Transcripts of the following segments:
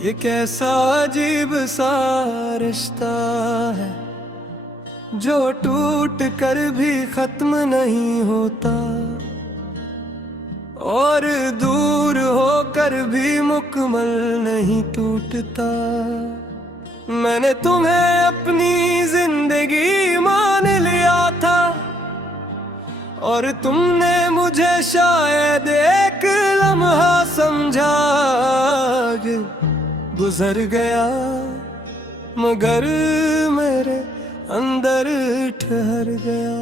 ये कैसा अजीब सा रिश्ता है जो टूट कर भी खत्म नहीं होता, और दूर होकर भी मुकम्मल नहीं टूटता। मैंने तुम्हें अपनी जिंदगी मान लिया था, और तुमने मुझे शायद एक लम्हा समझा कि गुजर गया, मगर मेरे अंदर ठहर गया।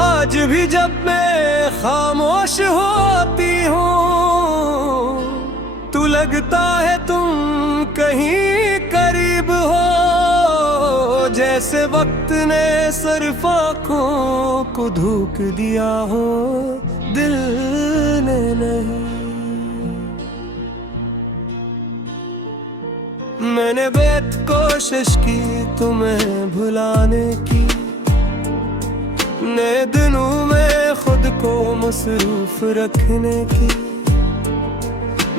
आज भी जब मैं खामोश होती हूँ तो लगता है तुम कहीं करीब हो, जैसे वक्त ने सिर्फ आँखों को धोख दिया हो, दिल ने नहीं। मैंने बेत कोशिश की तुम्हें भुलाने की, नए दिनों में खुद को मसरूफ रखने की,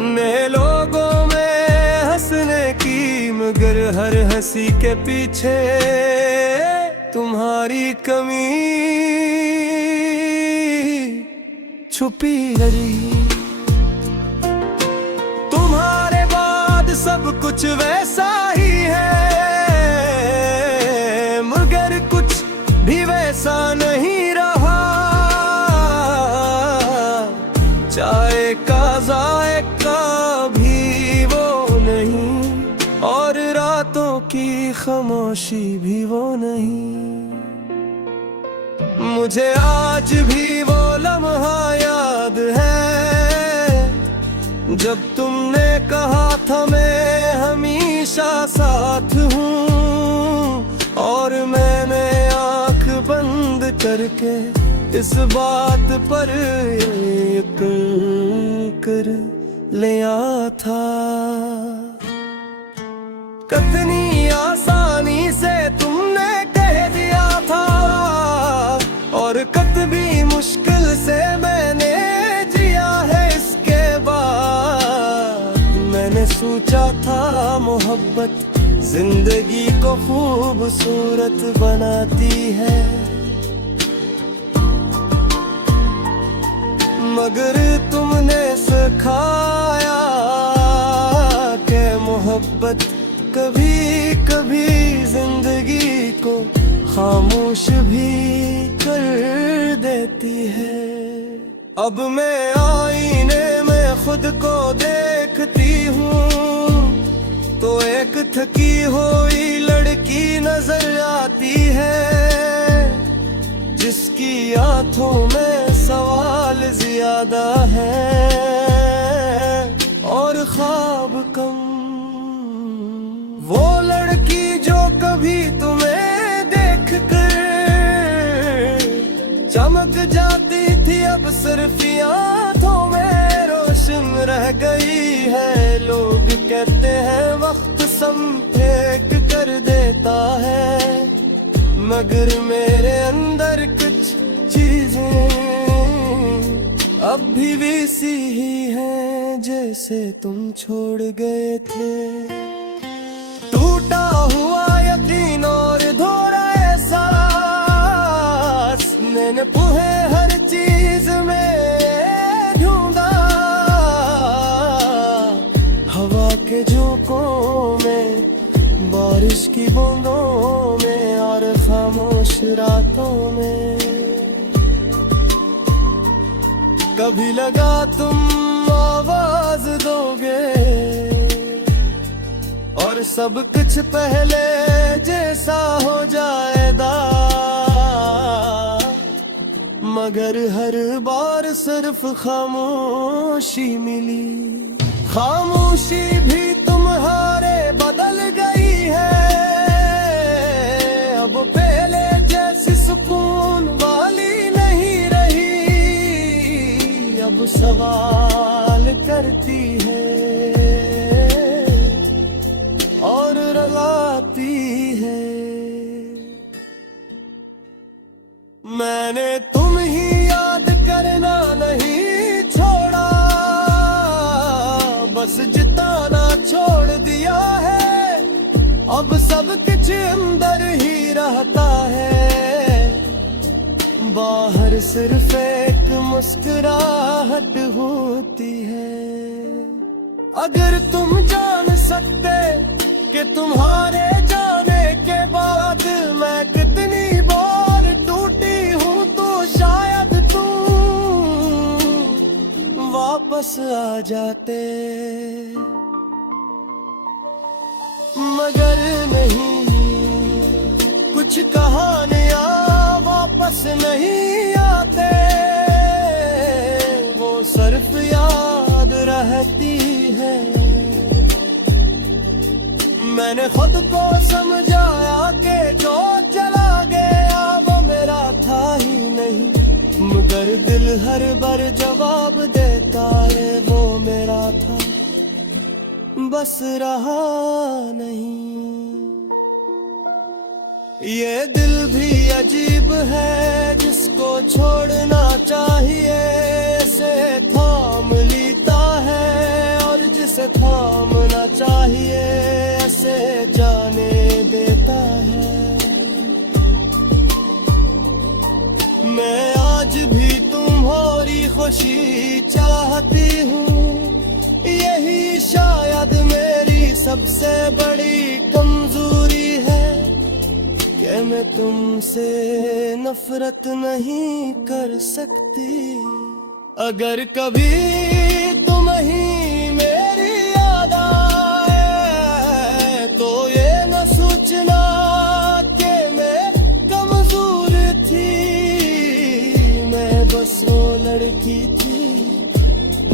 नए लोगों में हंसने की, मगर हर हंसी के पीछे तुम्हारी कमी छुपी रही। तुम्हारे बाद सब कुछ वैसा ही है, मगर कुछ भी वैसा नहीं रहा। चाय का जायका भी वो नहीं, और रातों की खामोशी भी वो नहीं। मुझे आज भी वो लम्हा याद है जब तुमने कहा था मैं हमेशा साथ हूँ, और मैंने आँख बंद करके इस बात पर यकीन कर लिया था। कितनी आसानी से तुमने कह दिया था, और कितनी मुश्किल से मैंने जिया है इसके बाद। मैंने सोचा था मोहब्बत जिंदगी को खूबसूरत बनाती है, मगर तुमने सिखाया कि मोहब्बत कभी कभी जिंदगी को खामोश भी कर देती है। अब मैं आईने में खुद को देखती हूँ तो एक थकी हुई लड़की नजर आती है, जिसकी आंखों में सवाल ज्यादा है और ख्वाब कम। वो लड़की जो कभी तुम्हें देखकर चमक जाती थी, अब सिर्फ आंखों में रोशन रह गई है। लोग कहते हैं वक्त संफेक कर देता है, मगर मेरे अंदर कुछ चीजें अब भी वैसी ही हैं जैसे तुम छोड़ गए थे। टूटा हुआ यकीन और धोरा एहसास, मैंने तुम्हें हर चीज में ढूंढा। हवा के झोंकों में, बारिश की बूंदों में, और खामोश रातों में। कभी लगा तुम आवाज दोगे और सब कुछ पहले जैसा हो जाएगा, मगर हर बार सिर्फ खामोशी मिली। खामोशी भी तुम्हारे बदल गई है, अब पहले जैसी सुकून वाली नहीं रही। अब सवाल करती है और रुलाती है। मैंने तुम ही याद करना नहीं छोड़ा, बस जिताना छोड़ दिया है, अब सब कुछ अंदर ही रहता है। बाहर सिर्फ एक मुस्कुराहट होती है। अगर तुम जान सकते कि तुम्हारे जाने के बाद मैं कितनी बार टूटी हूँ, तो शायद तुम वापस आ जाते। मगर नहीं, कुछ कहानियां वापस नहीं आते, वो सिर्फ याद रहती है। मैंने खुद को समझाया कि जो चला गया वो मेरा था ही नहीं, मगर दिल हर बार जवाब देता है वो मेरा था, बस रहा नहीं। ये दिल भी अजीब है, जिसको छोड़ना चाहिए से थाम लेता है, और जिसे थामना चाहिए ऐसे जाने देता है। मैं आज भी तुम्हारी खुशी चाहती हूँ, यही शायद मेरी सबसे बड़ी कमजोरी है कि मैं तुमसे नफरत नहीं कर सकती। अगर कभी तुम ही मेरी याद आए तो ये न सोचना कि मैं कमजोर थी, मैं बस वो लड़की थी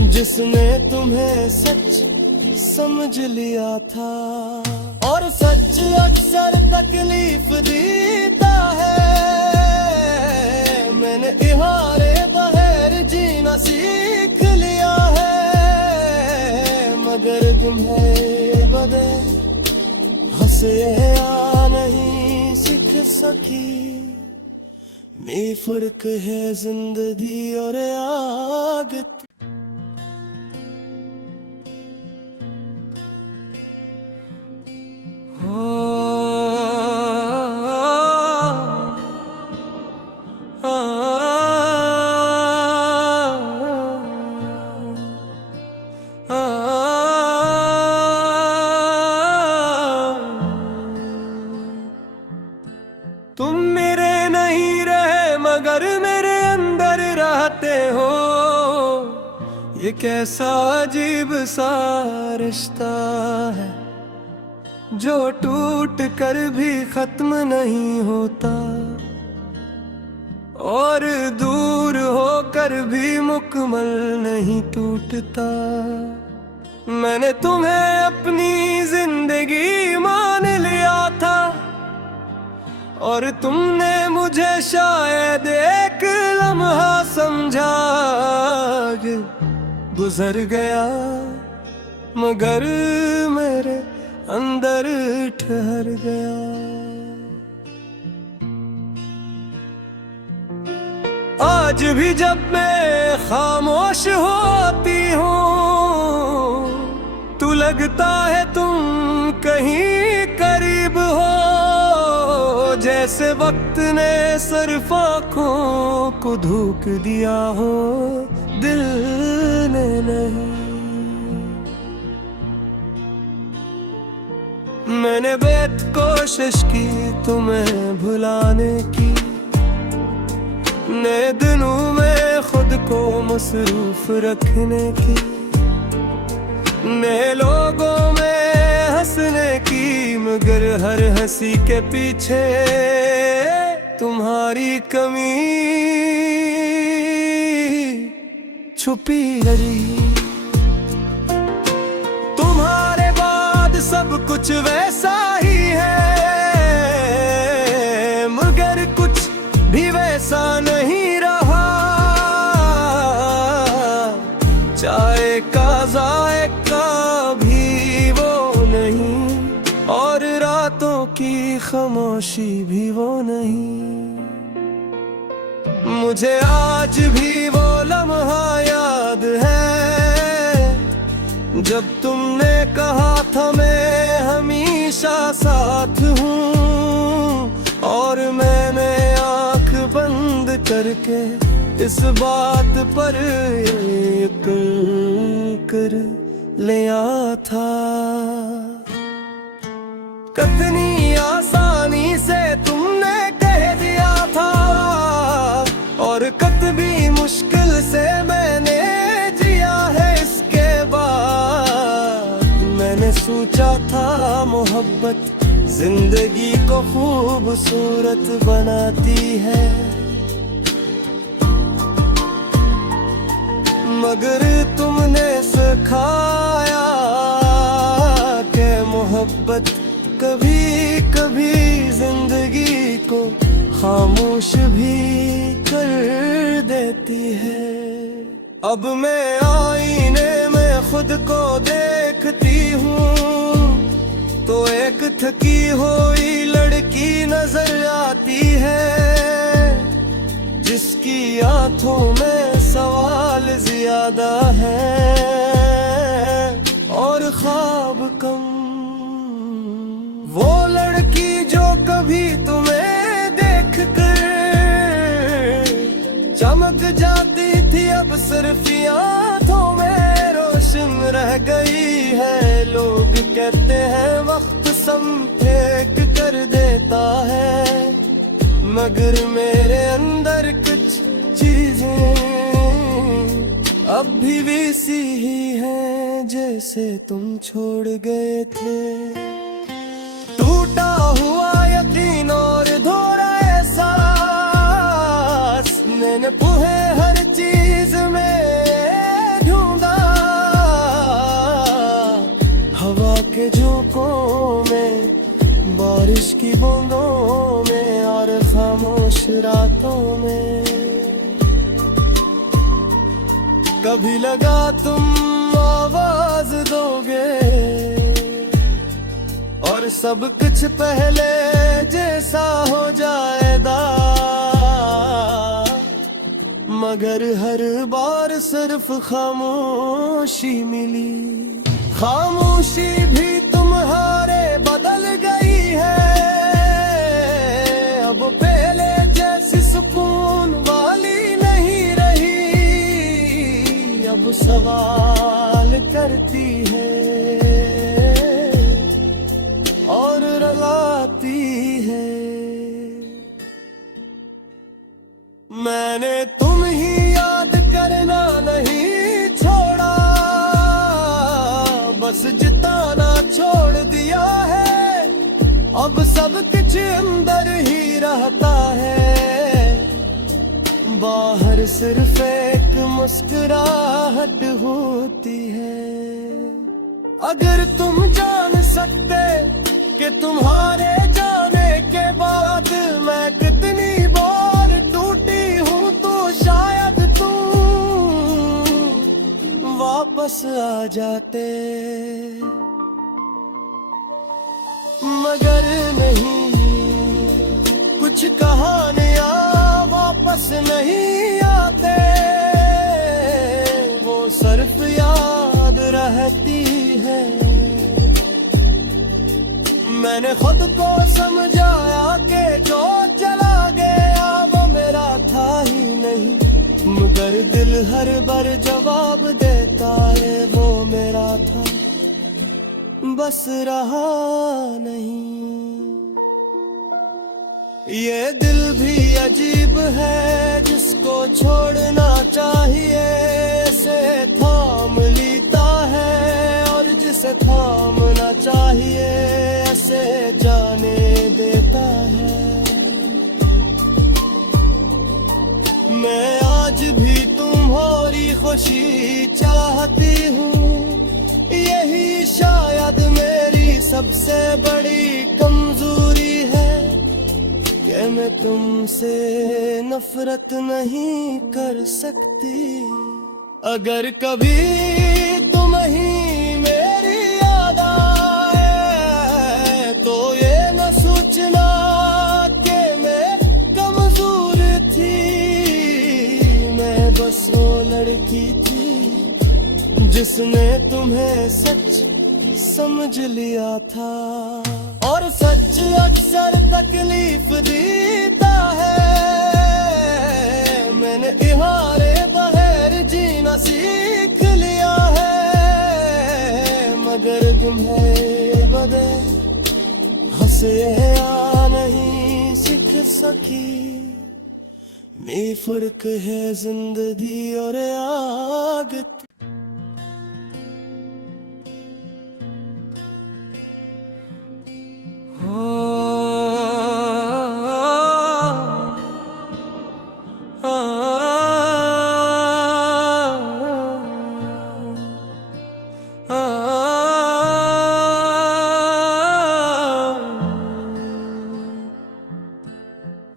जिसने तुम्हें सच समझ लिया था। और सच अक्सर तकलीफ देता है, मैंने इहारे बगैर जीना सीख लिया है, मगर तुम्हें बदे हंसे या नहीं सीख सकी। में फर्क है जिंदगी और आग। तुम मेरे नहीं रहे मगर मेरे अंदर रहते हो, ये कैसा अजीब सा रिश्ता है जो टूट कर भी खत्म नहीं होता, और दूर होकर भी मुकम्मल नहीं टूटता। मैंने तुम्हें अपनी जिंदगी मान लिया था, और तुमने मुझे शायद एक लम्हा समझा कि गुजर गया, मगर मेरे अंदर ठहर गया। आज भी जब मैं खामोश होती हूँ तो लगता है तुम कहीं करीब हो, जैसे वक्त ने सिर्फ आँखों को धोख दिया हो, दिल ने नहीं। मैंने बेत कोशिश की तुम्हें भुलाने की, नए दिनों में खुद को मसरूफ रखने की, नए लोगों में हंसने की, मगर हर हंसी के पीछे तुम्हारी कमी छुपी रही। तुम्हारे बाद सब कुछ वैसा ही है, मगर कुछ भी वैसा नहीं रहा। चाय का जायका भी वो नहीं, और रातों की खामोशी भी वो नहीं। मुझे आज भी वो लम्हा याद है जब तुमने कहा था मैं हमेशा साथ हूँ, और मैंने आंख बंद करके इस बात पर यकीन कर लिया था। कितनी आसानी से तुमने कह दिया था, और कितनी मुश्किल से मैंने जिया है इसके बाद। मैंने सोचा था मोहब्बत जिंदगी को खूबसूरत बनाती है, मगर तुमने सिखाया कि मोहब्बत कभी कभी जिंदगी को खामोश भी कर देती है। अब मैं आईने में खुद को देखती हूँ तो एक थकी हुई लड़की नजर आती है, जिसकी आंखों में सवाल ज्यादा है और ख्वाब कम। वो लड़की जो कभी तुम्हें देखकर चमक जाती थी, अब सिर्फ आंखों में रोशन रह गई है। लोग कहते हैं वक्त सब फेंक कर देता है, मगर मेरे अंदर कुछ चीजें अब भी वैसी ही हैं जैसे तुम छोड़ गए थे। टूटा हुआ यकीन और धोरा एहसास, मैंने तुम्हें हर चीज में ढूंढा। हवा के झोंकों में, बारिश की बूंदों में और खामोश रातों में। कभी लगा तुम आवाज दोगे और सब कुछ पहले जैसा हो जाएगा, मगर हर बार सिर्फ खामोशी मिली। खामोशी भी तुम्हारे बदल गई है, अब पहले जैसी सुकून वाली नहीं रही। अब सवाल करती है और रुलाती है। मैंने तुम ही याद करना नहीं छोड़ा, बस जिताना छोड़ दिया है। अब सब कुछ अंदर ही रहता है, बाहर सिर्फ एक मुस्कुराहट होती है। अगर तुम जान सकते कि तुम्हारे जाने के बाद मैं कितनी बार टूटी हूँ, तो शायद तुम वापस आ जाते, मगर नहीं। कुछ कहानियाँ वापस नहीं आते, वो सिर्फ याद रहती है। मैंने खुद को समझाया कि जो चला गया वो मेरा था ही नहीं, मगर दिल हर बार जवाब देता है वो मेरा था, बस रहा नहीं। ये दिल भी अजीब है जिसको छोड़ना चाहिए, से थाम लेता है, और जिसे थामना चाहिए ऐसे जाने देता है। मैं आज भी तुम्हारी खुशी चाहती हूँ, यही शायद मेरी सबसे बड़ी कमजोरी है कि मैं तुमसे नफरत नहीं कर सकती। अगर कभी तुम ही मेरी याद आए तो ये न सोचना कि मैं कमजोर थी, मैं बस वो लड़की थी जिसने तुम्हें सच समझ लिया था। और सच अक्सर तकलीफ देता है, मैंने इहारे बगैर जीना सीख लिया है। मगर तुम्हें बदे हंसे या नहीं सीख सकी, में फर्क है जिंदगी और आग।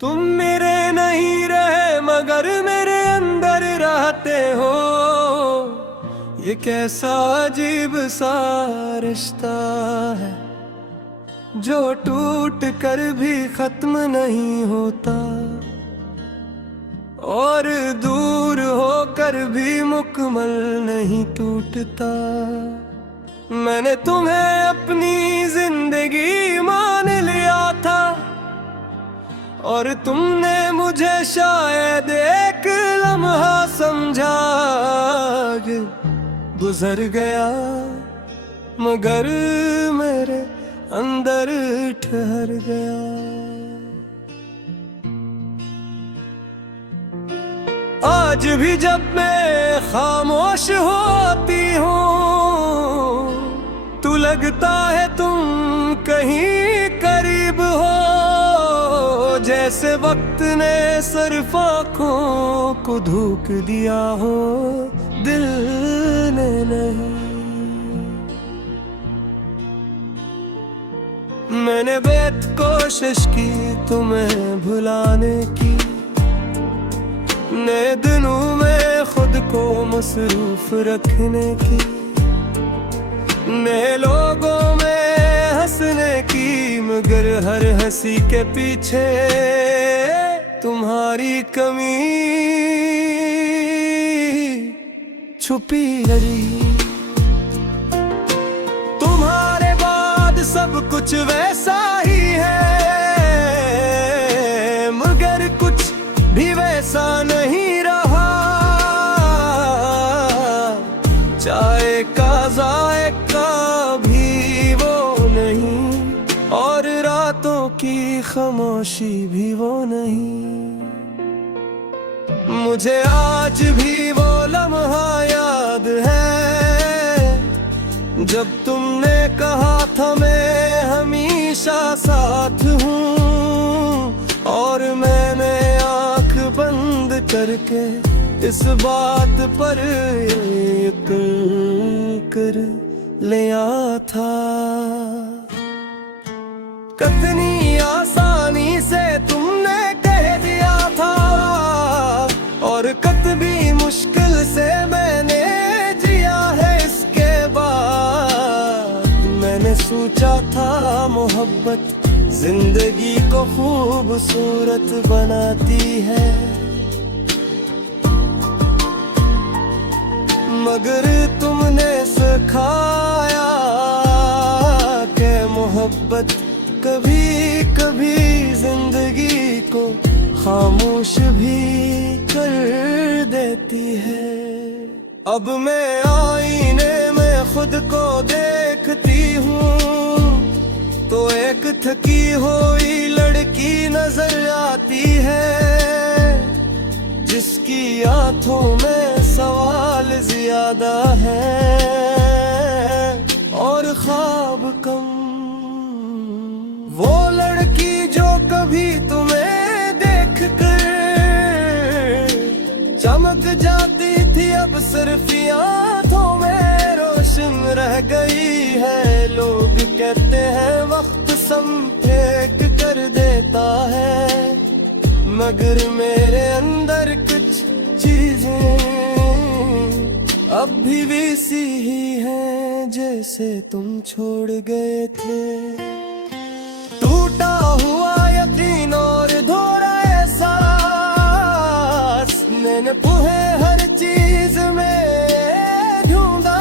तुम मेरे नहीं रहे मगर मेरे अंदर रहते हो, ये कैसा अजीब सा रिश्ता है जो टूट कर भी खत्म नहीं होता, और दूर होकर भी मुकम्मल नहीं टूटता। मैंने तुम्हें अपनी जिंदगी मान लिया था, और तुमने मुझे शायद एक लम्हा समझा कि गुजर गया, मगर मेरे अंदर ठहर गया। आज भी जब मैं खामोश होती हूँ तो लगता है तुम कहीं करीब हो, जैसे वक्त ने सिर्फ आँखों को धोख दिया हो, दिल ने नहीं। मैंने बेत कोशिश की तुम्हें भुलाने की, नए दिनों में खुद को मसरूफ रखने की, नए लोगों में हंसने की, मगर हर हंसी के पीछे तुम्हारी कमी छुपी रही। तुम्हारे बाद सब कुछ वैसा ही है, मगर कुछ भी वैसा नहीं रहा। चाय का जायका भी वो नहीं, और रातों की खामोशी भी वो नहीं। मुझे आज भी वो लम्हा याद है जब तुमने कहा था मैं हमेशा साथ हूँ, और मैंने आँख बंद करके इस बात पर यकीन कर लिया था। कितनी आसानी से तुमने कह दिया था, और कितनी मुश्किल से मैंने जिया है इसके बाद। मैंने सोचा था मोहब्बत जिंदगी को खूबसूरत बनाती है, मगर तुमने सिखाया कि मोहब्बत कभी कभी जिंदगी को खामोश भी कर देती है। अब मैं आईने में खुद को देखती हूँ तो एक थकी हुई लड़की नजर आती है, जिसकी आंखों में सवाल ज्यादा है और ख्वाब कम। वो लड़की जो कभी तुम्हें देखकर चमक जाती थी, अब सिर्फ आंखों में रोशन रह गई है। लोग कहते हैं वक्त संफेक कर देता है, मगर मेरे अंदर कुछ चीजें अब भी वैसी ही हैं जैसे तुम छोड़ गए थे। टूटा हुआ यकीन और धोरा एहसास, मैंने तुम्हें हर चीज में ढूंढा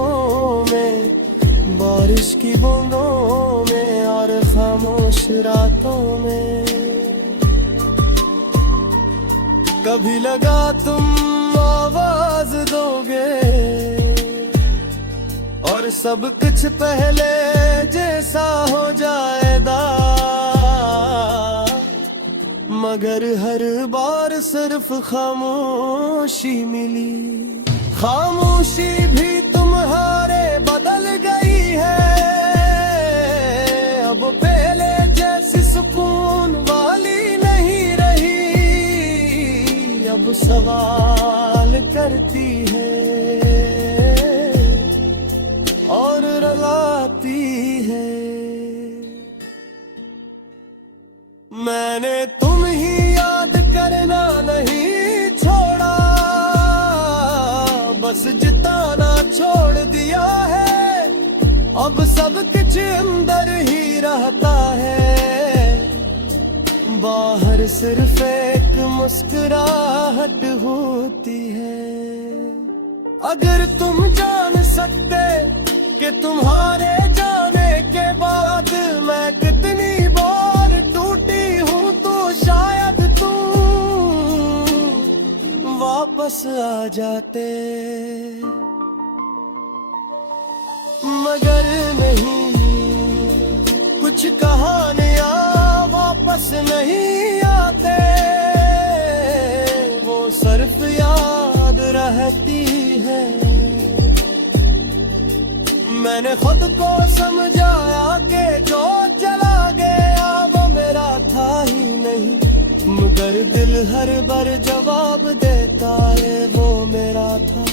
आँखों में, बारिश की बूंदों में और खामोश रातों में। कभी लगा तुम आवाज दोगे और सब कुछ पहले जैसा हो जाएगा, मगर हर बार सिर्फ खामोशी मिली। खामोशी भी तुम्हारे बदल गई है, अब पहले जैसी सुकून वाली नहीं रही। अब सवाल करती है और रुलाती है। मैंने तुम ही याद करना नहीं छोड़ा, बस जिताना छोड़ दिया है। अब सब कुछ अंदर ही रहता है, बाहर सिर्फ एक मुस्कुराहट होती है। अगर तुम जान सकते कि तुम्हारे जाने के बाद मैं कितनी बार टूटी हूँ, तो शायद तुम वापस आ जाते। मगर नहीं, कुछ कहानियाँ वापस नहीं आते, वो सिर्फ याद रहती है। मैंने खुद को समझाया कि जो चला गया वो मेरा था ही नहीं, मगर दिल हर बार जवाब देता है वो मेरा था,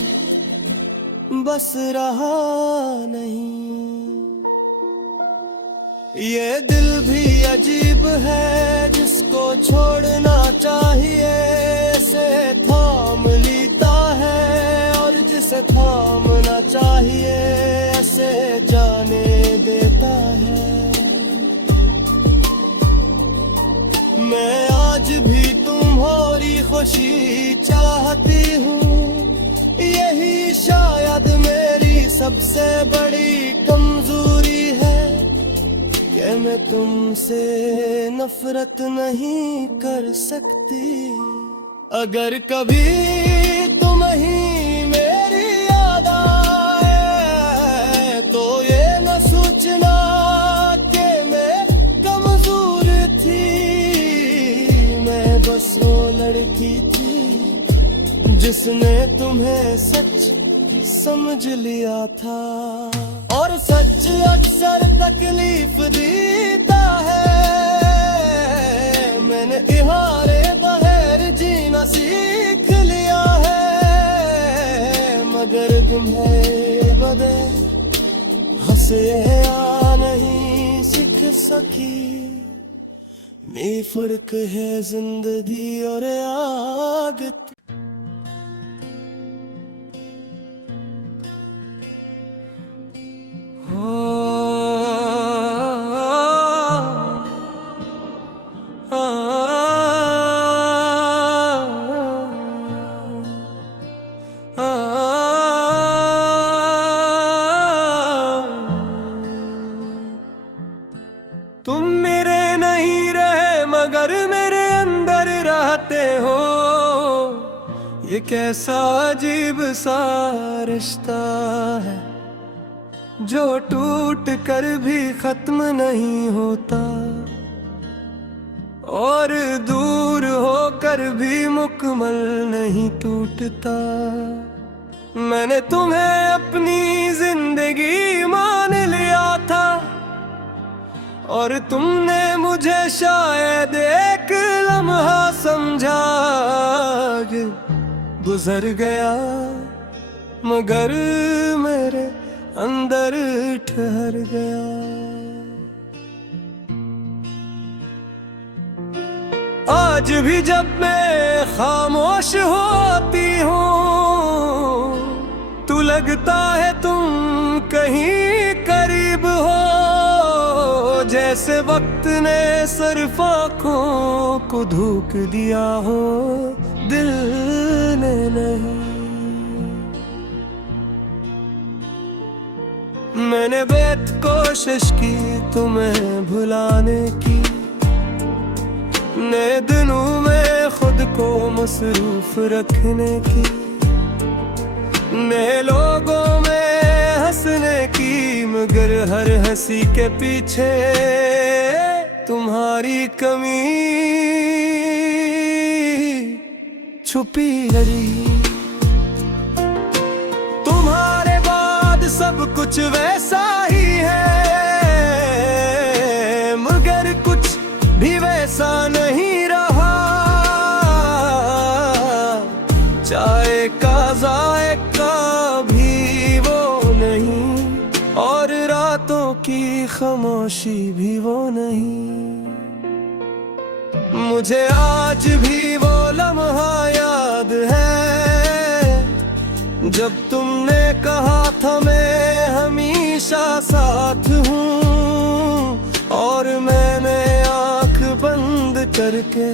बस रहा नहीं। ये दिल भी अजीब है जिसको छोड़ना चाहिए, से थाम लेता है और जिसे थामना चाहिए ऐसे जाने देता है। मैं आज भी तुम्हारी खुशी चाहती हूँ, यही शायद मेरी सबसे बड़ी कमजोरी है कि मैं तुमसे नफरत नहीं कर सकती। अगर कभी तुम ही मेरी याद आए तो ये न सोचना कि मैं कमजोर थी, मैं बस वो लड़की थी जिसने तुम्हें सच समझ लिया था। और सच अक्सर तकलीफ देता है, मैंने इहारे बगैर जीना सीख लिया है, मगर तुम्हें बदे हंसे या नहीं सीख सकी। में फर्क है जिंदगी और आग। तुम मेरे नहीं रहे मगर मेरे अंदर रहते हो, ये कैसा अजीब सा रिश्ता है जो टूट कर भी खत्म नहीं होता और दूर होकर भी मुकम्मल नहीं टूटता। मैंने तुम्हें अपनी जिंदगी मान लिया था और तुमने मुझे शायद एक लम्हा समझा कि गुजर गया, मगर मेरे अंदर ठहर गया। आज भी जब मैं खामोश होती हूँ तो लगता है तुम कहीं करीब हो, जैसे वक्त ने सिर्फ आँखों को धोख दिया हो, दिल ने नहीं। मैंने बेत कोशिश की तुम्हें भुलाने की, नए दिनों में खुद को मसरूफ रखने की, नए लोगों में हंसने की, मगर हर हंसी के पीछे तुम्हारी कमी छुपी रही। तुम्हारे बाद सब कुछ वैसा ही है, मगर कुछ भी वैसा नहीं रहा। चाय का जायका भी वो नहीं, और रातों की खामोशी भी वो नहीं। मुझे आज भी वो लम्हा याद है जब तुमने कहा था मैं हमेशा साथ हूँ, और मैंने आँख बंद करके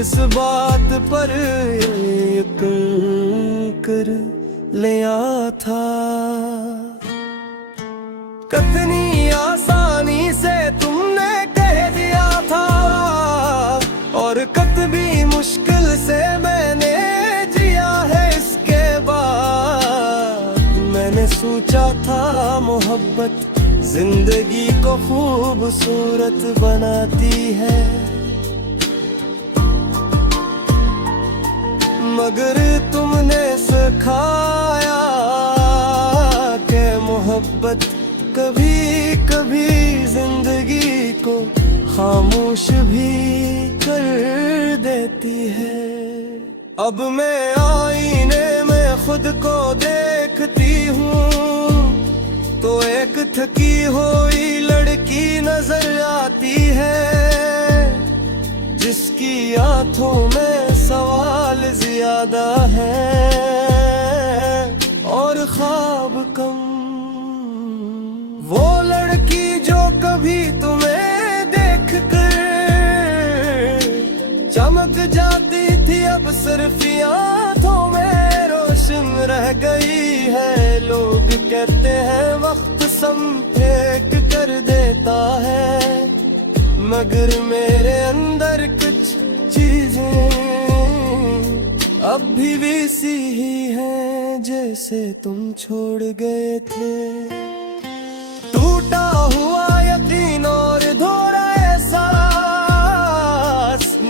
इस बात पर यकीन कर लिया था। कितनी आसानी से तुमने कह दिया था, और कितनी मुश्किल से मैंने जिया है इसके बाद। मैंने सोचा था मोहब्बत जिंदगी को खूबसूरत बनाती है, मगर तुमने सिखाया कि मोहब्बत कभी कभी जिंदगी को खामोश भी कर देती है। अब मैं आईने में खुद को देखती हूँ तो एक थकी हुई लड़की नजर आती है, जिसकी आंखों में सवाल ज्यादा है और ख्वाब कम। वो लड़की जो कभी तुम्हें देखकर चमक जाती थी, अब सिर्फ आंखों में रोशन रह गई है। लोग कहते हैं वक्त संफेक कर देता है, मगर मेरे अंदर कुछ चीजें अब भी वैसी ही हैं जैसे तुम छोड़ गए थे। टूटा हुआ यकीन और धोरा एहसास,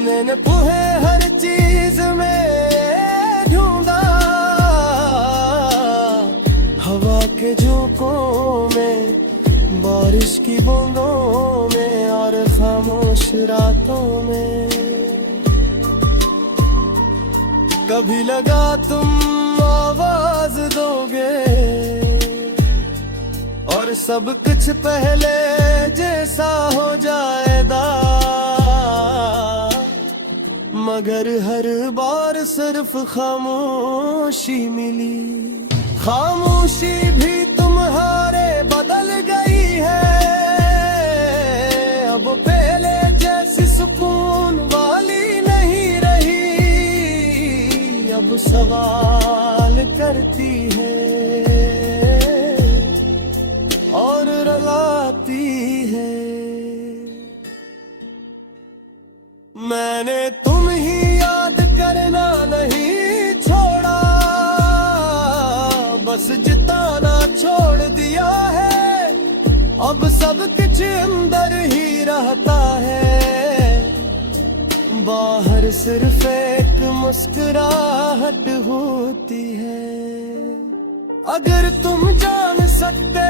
मैंने तुम्हें हर चीज में ढूंढा। हवा के झोंकों में, बारिश की बूंदों में और खामोश रातों में। कभी लगा तुम आवाज दोगे और सब कुछ पहले जैसा हो जाएगा, मगर हर बार सिर्फ खामोशी मिली। खामोशी भी तुम्हारे बदल गई है, अब पहले जैसी सुकून वाली नहीं रही। अब सवाल करती है और रुलाती है। मैंने तुम ही याद करना नहीं छोड़ा, बस जिताना छोड़ दिया है। अब सब कुछ अंदर ही रहता है, बाहर सिर्फ एक मुस्कुराहट होती है। अगर तुम जान सकते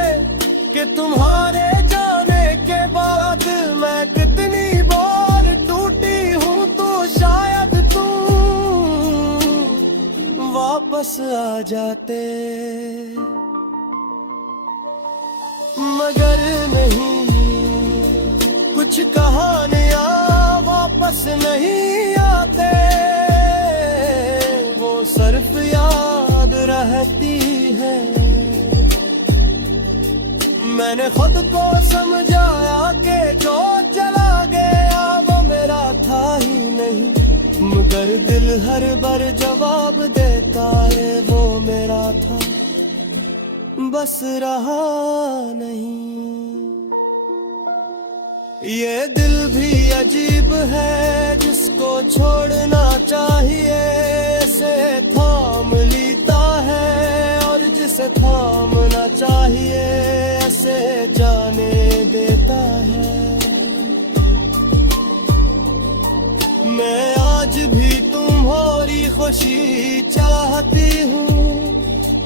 कि तुम्हारे जाने के बाद मैं कितनी बार टूटी हूँ, तो शायद तुम वापस आ जाते, मगर नहीं। कुछ कहानियाँ वापस नहीं आते, वो सिर्फ याद रहती है। मैंने खुद को समझाया कि जो चला गया वो मेरा था ही नहीं, मगर दिल हर बार जवाब देता है वो मेरा था। बस रहा नहीं। ये दिल भी अजीब है जिसको छोड़ना चाहिए, से थाम लेता है और जिसे थामना चाहिए ऐसे जाने देता है। मैं आज भी तुम्हारी खुशी चाहती हूँ,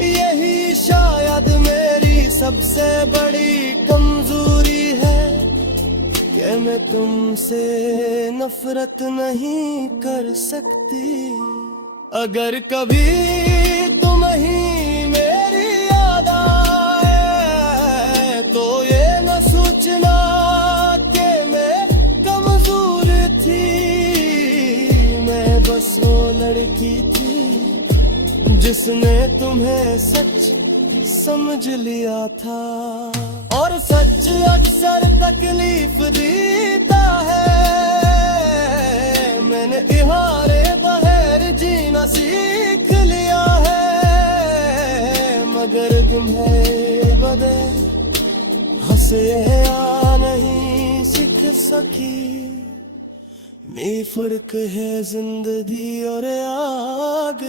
यही शायद मेरी सबसे बड़ी कमजोरी है कि मैं तुमसे नफरत नहीं कर सकती। अगर कभी तुम ही मेरी याद आए तो ये न सोचना कि मैं कमजोर थी, मैं बस वो लड़की थी जिसने तुम्हें सच समझ लिया था। और सच अक्सर तकलीफ देता है, मैंने इहारे बगैर जीना सीख लिया है। मगर तुम्हें बदे हंसे या नहीं सीख सकी, में फर्क है जिंदगी और आग।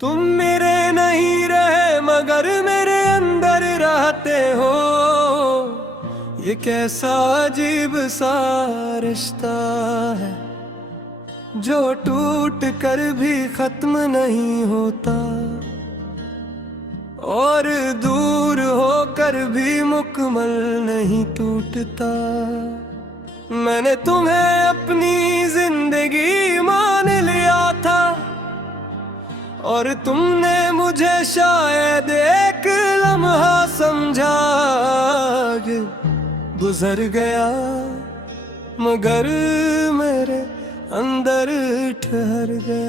तुम मेरे नहीं रहे मगर मेरे अंदर रहते हो, ये कैसा अजीब सा रिश्ता है जो टूट कर भी खत्म नहीं होता और दूर होकर भी मुकम्मल नहीं टूटता। मैंने तुम्हें अपनी जिंदगी मान लिया था और तुमने मुझे शायद एक लम्हा समझा कि गुजर गया, मगर मेरे अंदर ठहर गया।